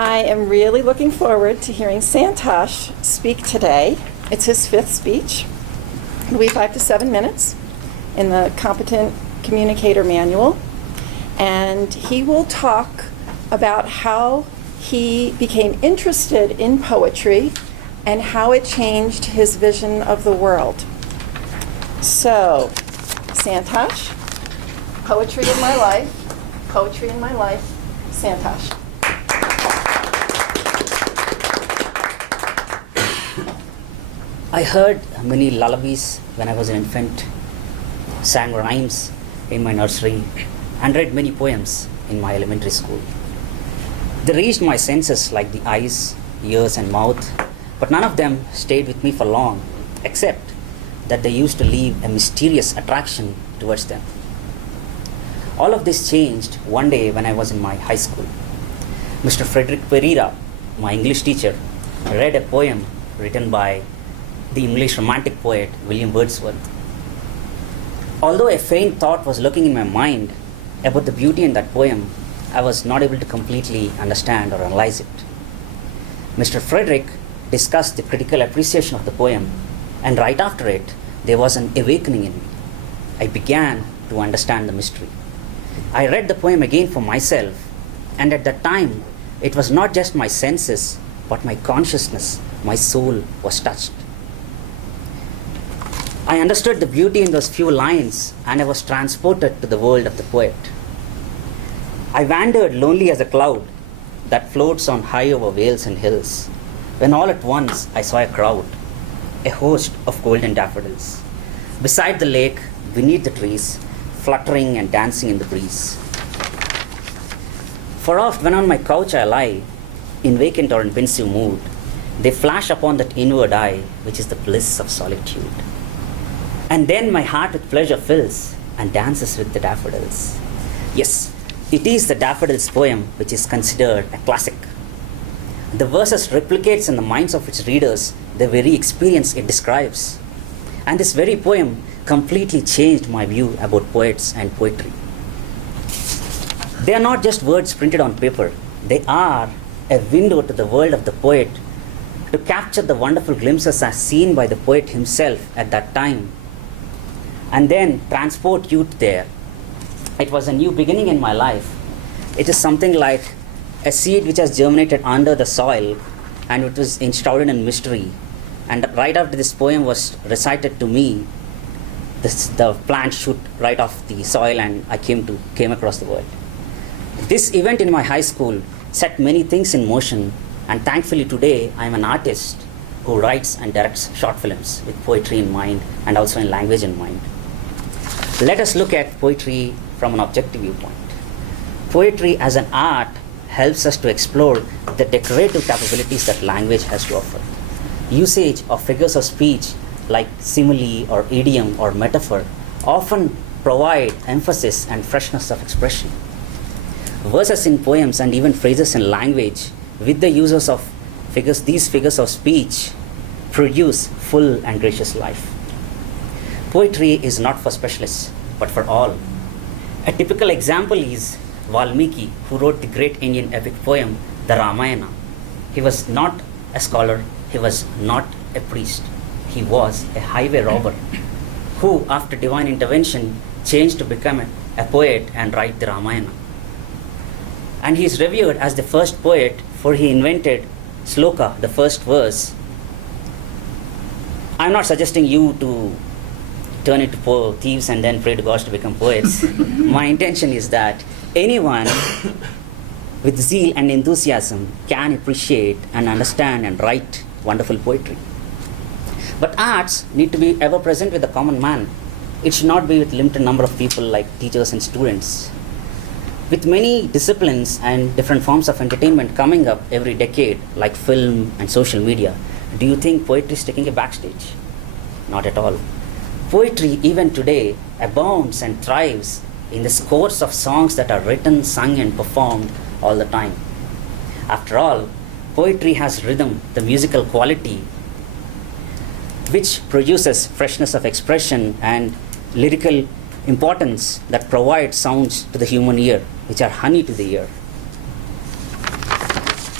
I am really looking forward to hearing Santosh speak today. It's his 5th speech. It'll be 5 to 7 minutes in the Competent Communicator Manual. And he will talk about how he became interested in poetry and how it changed his vision of the world. So, Santosh, poetry in my life, Santosh. I heard many lullabies when I was an infant, sang rhymes in my nursery, and read many poems in my elementary school. They reached my senses like the eyes, ears, and mouth, but none of them stayed with me for long, except that they used to leave a mysterious attraction towards them. All of this changed one day when I was in my high school. Mr. Frederick Pereira, my English teacher, read a poem written by the English romantic poet William Wordsworth. Although a faint thought was lurking in my mind about the beauty in that poem, I was not able to completely understand or analyze it. Mr. Frederick discussed the critical appreciation of the poem, and right after it, there was an awakening in me. I began to understand the mystery. I read the poem again for myself, and at that time, it was not just my senses, but my consciousness, my soul was touched. I understood the beauty in those few lines, and I was transported to the world of the poet. I wandered lonely as a cloud that floats on high over vales and hills, when all at once I saw a crowd, a host of golden daffodils, beside the lake, beneath the trees, fluttering and dancing in the breeze. For oft when on my couch I lie, in vacant or in pensive mood, they flash upon that inward eye, which is the bliss of solitude. And then my heart with pleasure fills and dances with the daffodils. Yes, it is the Daffodils poem which is considered a classic. The verses replicates in the minds of its readers the very experience it describes. And this very poem completely changed my view about poets and poetry. They are not just words printed on paper. They are a window to the world of the poet, to capture the wonderful glimpses as seen by the poet himself at that time, and then transport you there. It was a new beginning in my life. It is something like a seed which has germinated under the soil, and it was enshrouded in mystery. And right after this poem was recited to me, the plant shoot right off the soil, and I came across the world. This event in my high school set many things in motion, and thankfully today I am an artist who writes and directs short films with poetry in mind and also in language in mind. Let us look at poetry from an objective viewpoint. Poetry as an art helps us to explore the decorative capabilities that language has to offer. Usage of figures of speech like simile or idiom or metaphor often provide emphasis and freshness of expression. Verses in poems and even phrases in language with the uses of these figures of speech produce full and gracious life. Poetry is not for specialists, but for all. A typical example is Valmiki, who wrote the great Indian epic poem, the Ramayana. He was not a scholar, he was not a priest. He was a highway robber who, after divine intervention, changed to become a poet and write the Ramayana. And he is revered as the first poet, for he invented sloka, the first verse. I'm not suggesting you to turn into thieves and then pray to gods to become poets. My intention is that anyone with zeal and enthusiasm can appreciate and understand and write wonderful poetry. But arts need to be ever present with the common man. It should not be with limited number of people like teachers and students. With many disciplines and different forms of entertainment coming up every decade, like film and social media, do you think poetry is taking a backstage? Not at all. Poetry, even today, abounds and thrives in the scores of songs that are written, sung, and performed all the time. After all, poetry has rhythm, the musical quality, which produces freshness of expression and lyrical importance that provide sounds to the human ear, which are honey to the ear.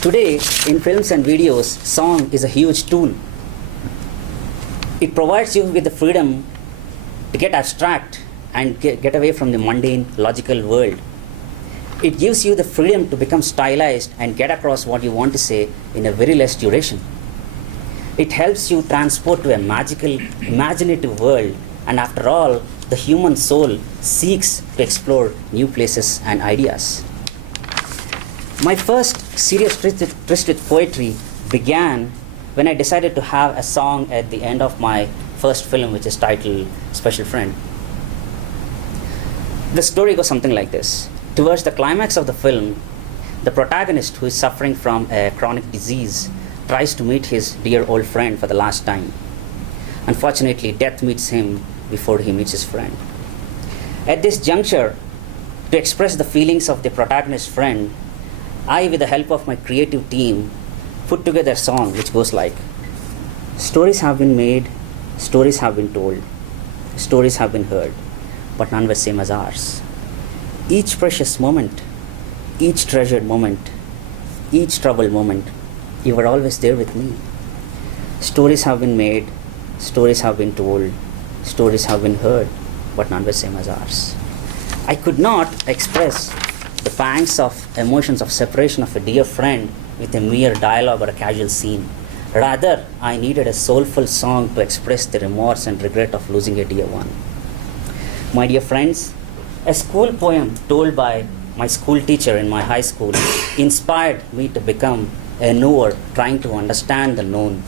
Today, in films and videos, song is a huge tool. It provides you with the freedom to get abstract and get away from the mundane, logical world. It gives you the freedom to become stylized and get across what you want to say in a very less duration. It helps you transport to a magical, imaginative world, and after all, the human soul seeks to explore new places and ideas. My first serious tryst with poetry began when I decided to have a song at the end of my first film, which is titled Special Friend. The story goes something like this. Towards the climax of the film, the protagonist, who is suffering from a chronic disease, tries to meet his dear old friend for the last time. Unfortunately, death meets him before he meets his friend. At this juncture, to express the feelings of the protagonist's friend, I, with the help of my creative team, put together a song which goes like, stories have been made, stories have been told, stories have been heard, but none were same as ours. Each precious moment, each treasured moment, each troubled moment, you were always there with me. Stories have been made, stories have been told, stories have been heard, but none were same as ours. I could not express the pangs of emotions of separation of a dear friend with a mere dialogue or a casual scene. Rather, I needed a soulful song to express the remorse and regret of losing a dear one. My dear friends, a school poem told by my school teacher in my high school inspired me to become a knower trying to understand the known.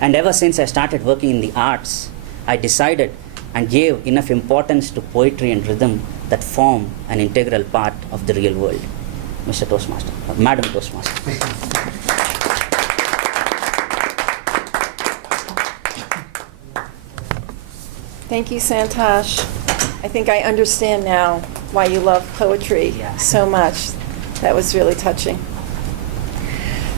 And ever since I started working in the arts, I decided and gave enough importance to poetry and rhythm that form an integral part of the real world. Mr. Toastmaster, Madam Toastmaster. Thank you, Santosh. I think I understand now why you love poetry Yeah. so much. That was really touching.